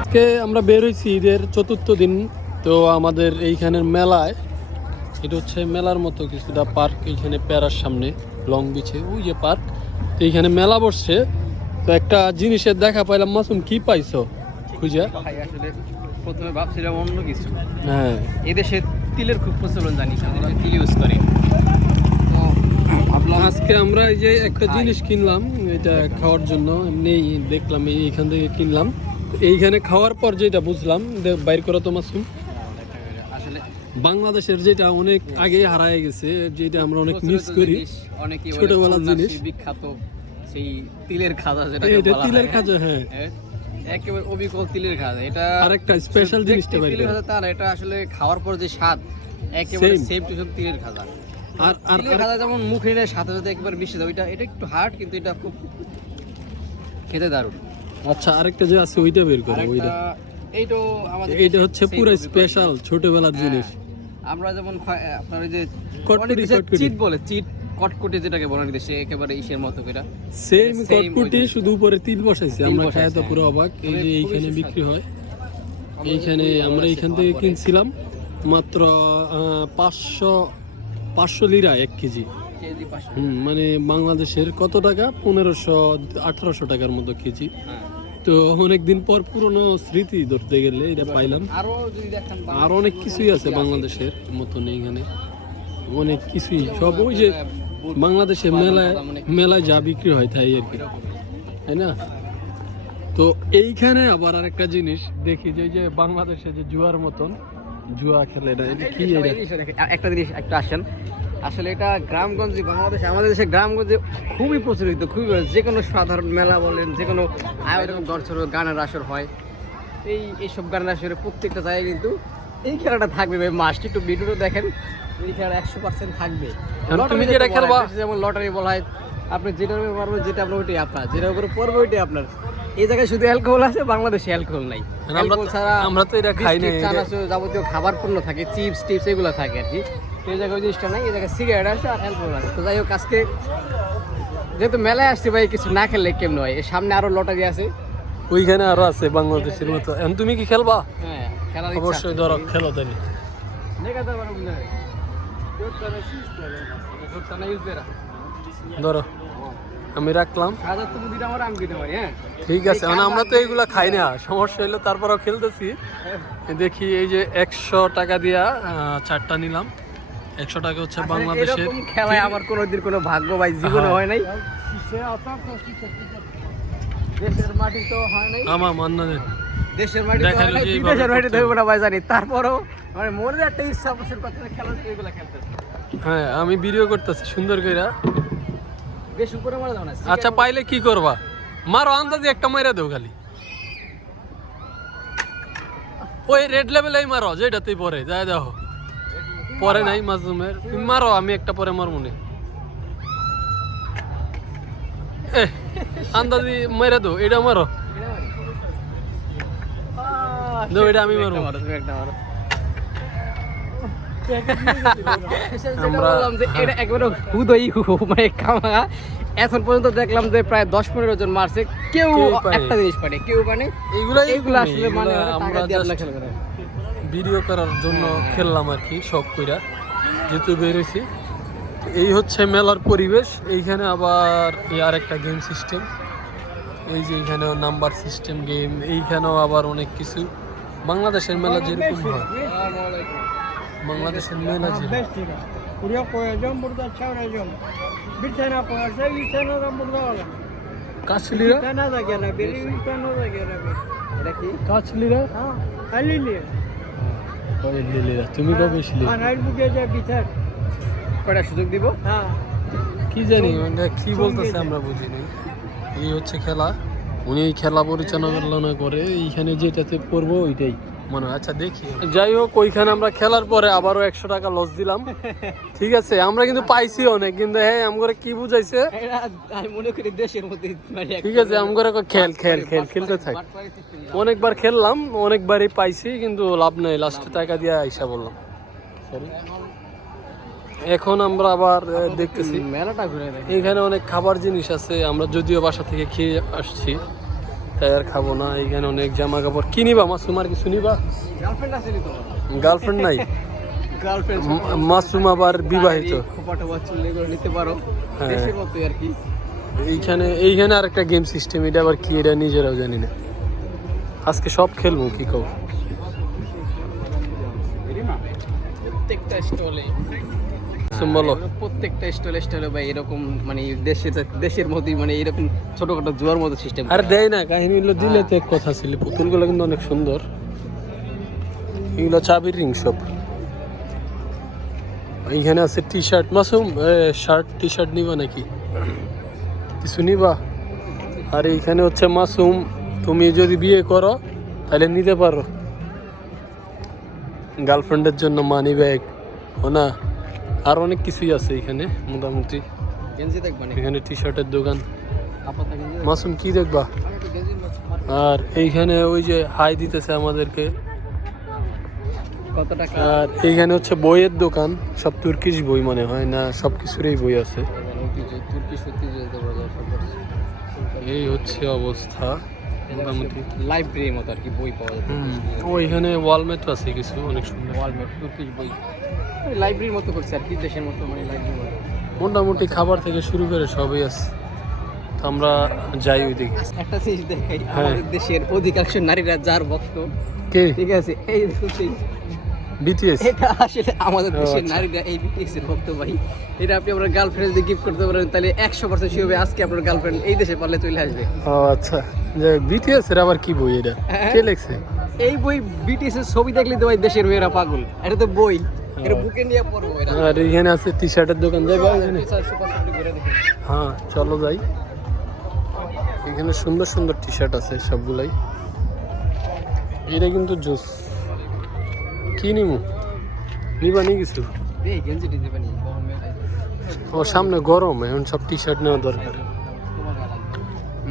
আজকে আমরা বের হয়েছি ঈদের চতুর্থ দিন তো আমাদের এইখানের মেলায়। এটা হচ্ছে মেলার মতো কিছুটা পার্ক এইখানে প্যারার সামনে লং বিচে। ওই যে পার্ক তো এইখানে মেলা বসছে। তো একটা জিনিসের দেখা পাইলাম মাসুম কি পাইছো? খুঁজে। আসলে প্রথমে ভাবছিলাম অন্য কিছু। হ্যাঁ। এদেশে তিলের খুব প্রচলন জানি আমরা তিল ইউজ করি। আজকে আমরা এই যে একটা জিনিস কিনলাম এটা খাওয়ার জন্য এমনি দেখলাম এই এখান থেকে কিনলাম। এইখানে খাওয়ার পর যেটা বুঝলাম বাইর করা তো মাসুম। বাংলাদেশের যেটা অনেক আগে হারায় গেছে যেটা আমরা অনেক মিস করি। ছোটবেলার জিনিস। বিখ্যাত সেই তিলের খাজা যেটা তিলের খাজা হ্যাঁ। একেবারে অবিকল তিলের খাজা এটা আরেকটা স্পেশাল জিনিসটা তিলের করা। খাজা তা এটা আসলে খাওয়ার পর যে স্বাদ একেবারে সেম টু সেম তিলের খাজা আর। আর খাজা যেমন মুখে নিয়ে সাথে সাথে একবার মিশে যায় ওইটা এটা একটু হার্ড কিন্তু এটা খুব খেতে দারুণ। আচ্ছা আরেকটা যে আছে ওইটা বের করো ওইটা। এইটাও আমাদের এইটা হচ্ছে পুরো স্পেশাল ছোটবেলার জিনিস। হ্যাঁ, আমরা যেমন আপনার ওই যে। চিট বলে চিট কটকটি যেটাকে বলে অনেক দেশে একেবারে ইসের মতো করে সেম Same কটকুটি শুধু উপরে তিল বসাইছে আমরা বসাইছে, তো পুরো হ্যাঁ। অবাক এই যে এইখানে বিক্রি হয়। এইখানে আমরা এইখান থেকে কিনছিলাম মাত্র পাঁচশো পাঁচশো লিরা এক কেজি। হুম, মানে বাংলাদেশের কত টাকা? পনেরোশো আঠারোশো টাকার মতো কেজি। হ্যাঁ। তো অনেকদিন পর পুরনো স্মৃতি ধরতে গেলে এটা পাইলাম। আর অনেক কিছুই আছে বাংলাদেশের মতন এখানে অনেক কিছুই সব ওই যে বাংলাদেশে মেলায় মেলায় যা বিক্রি হয় তাই আর কি। তাই না? তো এইখানে আবার আরেকটা জিনিস দেখি যে যে বাংলাদেশে যে জুয়ার মতন জুয়া খেলে এটা এটা কি একটা জিনিস একটা আসেন। আসলে এটা গ্রামগঞ্জে বাংলাদেশে আমাদের দেশে গ্রামগঞ্জে খুবই প্রচলিত খুবই যে কোনো সাধারণ মেলা বলেন যে কোনো আয়োজন দর্শন গানের আসর হয়। এই এইসব গানের আসরে প্রত্যেকটা জায়গায় কিন্তু এই খেলাটা থাকবে ভাই মাস্ট একটু ভিডিওটা দেখেন এই খেলাটা একশো পার্সেন্ট থাকবে। তুমি যেটা যেটা খেলবা? যেমন লটারি বলা হয় আপনি যেটার উপরে পারবেন যেটা আপনার ওইটাই আপনার যেটার উপরে পড়বে ওইটাই আপনার। এই জায়গায় শুধু অ্যালকোহল আছে বাংলাদেশে অ্যালকোহল নাই। অ্যালকোহল ছাড়া আমরা তো এটা খাই না যাবতীয় খাবার পণ্য থাকে চিপস টিপস এগুলো থাকে আর কি। তো এই জায়গায় ওই জিনিসটা নাই এই জায়গায় সিগারেট আছে আর অ্যালকোহল আছে। তো যাই হোক আজকে যেহেতু মেলায় আসছে ভাই কিছু না খেললে কেমন হয়? এর সামনে আরও লটারি আছে। ওইখানে আরও আছে বাংলাদেশের মতো। এখন তুমি কি খেলবা? হ্যাঁ। অবশ্যই ধরো খেলো তাই ধরো আমি রাখলাম। ঠিক আছে মানে আমরা তো এইগুলা খাই না। সমস্যা হইল তারপরেও খেলতেছি। দেখি এই যে একশো টাকা দিয়া চারটা নিলাম। একশো টাকা হচ্ছে বাংলাদেশের খেলায় আমার কোনোদিন কোনো ভাগ্য ভাই জীবনে হ্যাঁ। হয় নাই। দেশের মাটি তো হয় নাই। আমার মান্না দেশের মাটি তো দেখাইলো নাই যে বিদেশের মাটি করতে না ভাই জানি তারপরও মানে মনে একটা ইচ্ছা পোষণ করতে খেলা এগুলো খেলতে হ্যাঁ। আমি ভিডিও করতেছি সুন্দর কইরা। বেশ উপরে মারা যাবে না আচ্ছা পাইলে কি করবা? মারো আন্দাজে একটা মাইরা দেও খালি। ওই রেড লেভেলেই মারো যেটাতেই পরে যাই দেখো। পরে নাই মাজুমের তুমি মারো আমি একটা পরে মার মনে এ আন্দাজি মাইরা দো এটা মারো। দো এটা আমি মারবো তুমি একটা মারো আমরা আমরা- বললাম যে এটা একবারে হুদই হু মানে কামা। এখন পর্যন্ত দেখলাম যে প্রায় দশ পনেরো জন মারছে। কেউ একটা জিনিস পারে কেউ মানে এইগুলো আসলে মানে আমরা ভিডিও করার জন্য খেললাম আর কি শখ কইরা। যেহেতু বেরোছি এই হচ্ছে মেলার পরিবেশ এইখানে আবার এই আরেকটা গেম সিস্টেম এই যে এইখানেও নাম্বার সিস্টেম গেম এইখানেও আবার অনেক কিছু। বাংলাদেশের মেলা যেরকম হয় বাংলাদেশের মেলা. কাছলিরা. এটা কি কাছলিরা Ha, 50 lira. লিরা তুমি কবে ছিলে Anayır bu gece biter. কয়টা সুযোগ দিব Ha. কি জানি কি বলতেছে আমরা বুঝিনি এই হচ্ছে খেলা উনি খেলা পরিচালনা করে এইখানে যেটাতে পড়ব ওইটাই। মনে আচ্ছা দেখি। যাই হোক ওইখানে আমরা খেলার পরে আবারও একশো টাকা লস দিলাম। ঠিক আছে আমরা কিন্তু পাইছি অনেক কিন্তু হ্যাঁ আমগরে কি বুঝাইছে? মনে ঠিক আছে আমগরে খেল খেল খেল খেলতে থাক। অনেকবার খেললাম অনেকবারই পাইছি কিন্তু লাভ নাই লাস্টে টাকা দিয়ে আইসা বললাম। সরি এখন আমরা আবার দেখতেছি। মেলাটা ঘুরে এখানে অনেক খাবার জিনিস আছে আমরা যদিও বাসা থেকে খেয়ে আসছি তাই আর খাব না। এখানে অনেক জামা কাপড় কি নিবা মাসুম আর কিছু নিবা? গার্লফ্রেন্ড নাই? মাসুম আবার বিবাহিত। নিতে পারো। হ্যাঁ। আর কি। এইখানে এইখানে আর একটা গেম সিস্টেম এটা আবার কি এটা নিজেরাও জানি না। আজকে সব খেলব কি কও? প্রত্যেকটা স্টলে। বলো। প্রত্যেকটা স্টলে স্টলে ভাই এরকম মানে দেশে দেশের মতোই মানে এরকম ছোটখাটো জোয়ার মতো সিস্টেম আর দেয় না কাহিনী গুলো দিলে তো এক কথা ছিল। পুতুলগুলো কিন্তু অনেক সুন্দর। এগুলো চাবির রিং এইখানে আছে T shirt Masum shirt T shirt নিবা নাকি? কিছু নিবা? আর এইখানে হচ্ছে মাসুম তুমি যদি বিয়ে করো তাহলে নিতে পারো। গার্লফ্রেন্ডের জন্য মানি ব্যাগ ও না আর অনেক কিছুই আছে এখানে মোটামুটি এখানে টি শার্টের দোকান মাসুম কি দেখবা আর এইখানে ওই যে হাই দিতেছে আমাদেরকে আর এইখানে হচ্ছে বইয়ের দোকান সব তুর্কিশ বই মনে হয় না সব কিছুরই বই আছে এই হচ্ছে অবস্থা মোটামুটি। লাইব্রেরির মতো আর কি বই পাওয়া যায়। ওইখানে ওয়ালমেট আছে কিছু অনেক সুন্দর। ওয়ালমেট তুর্কিশ বই। ওই লাইব্রেরির মতো করছে আর কি দেশের মতো মানে লাইব্রেরির মতো। মোটামুটি খাবার থেকে শুরু করে সবই আছে। তো আমরা যাই ওইদিকে। একটা জিনিস দেখাই হ্যাঁ। আমাদের দেশের অধিকাংশ নারীরা যার ভক্ত কে? ঠিক আছে? এই বিটিএস এটা আসলে আমাদের দেশের আচ্ছা। নারীরা এই বিটিএস এর ভক্ত ভাই। এটা আপনি আপনার গার্লফ্রেন্ড গিফট করতে পারেন তাহলে একশো পার্সেন্ট শিওবে আজকে আপনার গার্লফ্রেন্ড এই দেশে পারলে চলে আসবে। ও আচ্ছা। যে বিটিএস এর আবার কি বই এটা? হ্যাঁ। কে লেখছে? এই বই বিটিএস এর ছবি দেখলে তো ভাই দেশের মেয়েরা পাগল। এটা তো বই। এটা বুকে নিয়ে পড়ব এটা আর এখানে আছে টি শার্টের দোকান এখানে? চারশো পাঁচশো ঘুরে দেখি। হ্যাঁ চলো যাই। এখানে সুন্দর সুন্দর টি শার্ট আছে সবগুলাই। এটা কিন্তু জুস। কি নিমু? নিবা নি কিছু? ও সামনে গরম এখন সব টি শার্ট নেওয়া দরকার।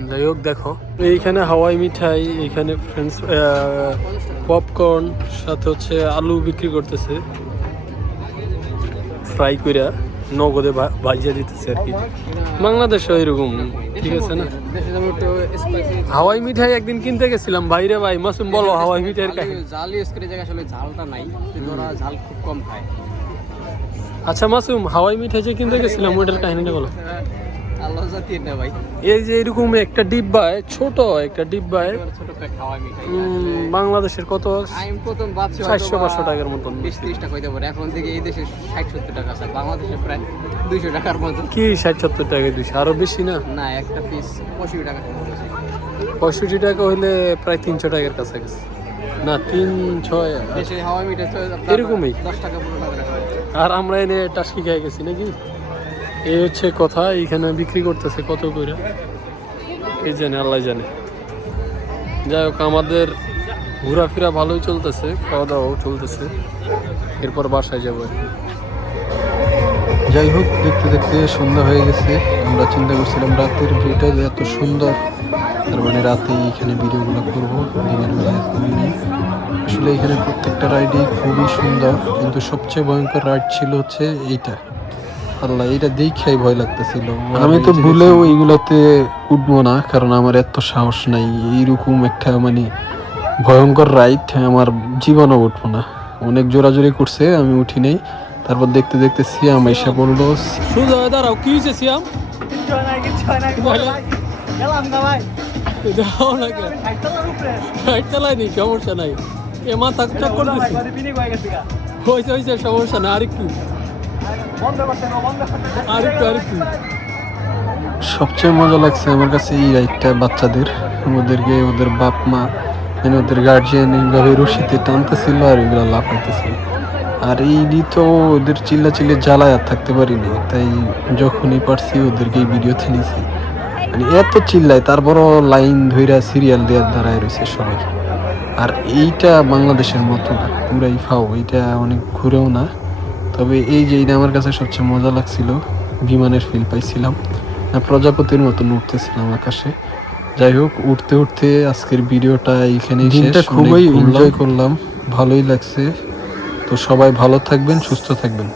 যাই হোক দেখো। এইখানে হাওয়াই মিঠাই এইখানে ফ্রেন্ডস পপকর্ন সাথে হচ্ছে আলু বিক্রি করতেছে। ফ্রাই কইরা নগদে ভাজিয়া দিতেছে আর কি। বাংলাদেশও এরকম ঠিক আছে না? হাওয়াই মিঠাই একদিন কিনতে গেছিলাম। বাইরে ভাই মাসুম বলো হাওয়াই মিঠাইয়ের কাহিনী। জাল ইউজ করে জায়গা আসলে ঝালটা নাই কিন্তু ওরা ঝাল খুব কম খায়। আচ্ছা মাসুম হাওয়াই মিঠাই যে কিনতে গেছিলাম ওইটার কাহিনীটা বলো। এই যে এরকম একটা ডিব্বায় ছোট একটা ডিব্বায় বাংলাদেশের কত? চারশো পাঁচশো টাকার মতন বিশ ত্রিশ টাকা হইতে পারে। এখন থেকে এই দেশে ষাট সত্তর টাকা আছে। বাংলাদেশে প্রায় দুইশো টাকার মতো। কি ষাট সত্তর টাকা দুইশো? আরও বেশি না? না একটা পিস পঁয়ষট্টি টাকা পঁয়ষট্টি টাকা হইলে প্রায় তিনশো টাকার কাছাকাছি। না তিন ছয় এরকমই। দশ টাকা। আর আমরা এনে টাস্কি খেয়ে গেছি নাকি? এই হচ্ছে কথা এইখানে বিক্রি করতেছে কত করে এই জানে আল্লাহ জানে। যাই হোক আমাদের ঘোরাফেরা ভালোই চলতেছে খাওয়া দাওয়াও চলতেছে। এরপর বাসায় যাব যাই হোক দেখতে দেখতে সন্ধ্যা হয়ে গেছে। আমরা চিন্তা করছিলাম রাতের ভিউটা যে এত সুন্দর। তার মানে রাতে এখানে ভিডিওগুলো করব দিনের বেলায় করিনি। আসলে এখানে প্রত্যেকটা রাইডই খুবই সুন্দর কিন্তু সবচেয়ে ভয়ঙ্কর রাইড ছিল হচ্ছে এইটা। আল্লাহ এটা দেখেই ভয় লাগতেছিল। আমি তো ভুলেও এইগুলোতে উঠবো না কারণ আমার এত সাহস নাই এইরকম একটা মানে ভয়ঙ্কর রাইড আমার জীবনও উঠবো না। অনেক জোরাজোরি করছে আমি উঠি নাই। তারপর দেখতে দেখতে সিয়াম এসে পড়ল। সুজা দাঁড়াও কি হয়েছে সিয়াম? সমস্যা নাই। এ মাথা হয়ে। হয়েছে হয়েছে সমস্যা নাই আরেকটু। বন্ধ সবচেয়ে মজা লাগছে আমার কাছে এই রাইডটা বাচ্চাদের, ওদেরকে ওদের বাপ মা মানে ওদের গার্জিয়ান এইভাবে রশিতে টানতেছিল আর এগুলো লাফাইতেছিল। আর এই তো ওদের চিল্লা চিল্লে জ্বালায় আর থাকতে পারিনি, তাই যখনই পারছি ওদেরকে এই নিয়েছি মানে এত চিল্লায়, তারপরও লাইন ধইরা সিরিয়াল দেওয়ার দাঁড়ায় রয়েছে সবাই। আর এইটা বাংলাদেশের মতো না, পুরাই ফাও, এইটা অনেক ঘুরেও না। তবে এই যে আমার কাছে সবচেয়ে মজা লাগছিল বিমানের ফিল পাইছিলাম। প্রজাপতির মতন উঠতেছিলাম আকাশে। যাই হোক উঠতে উঠতে আজকের ভিডিওটা এইখানে দিনটা খুবই এনজয় করলাম। ভালোই লাগছে। তো সবাই ভালো থাকবেন সুস্থ থাকবেন।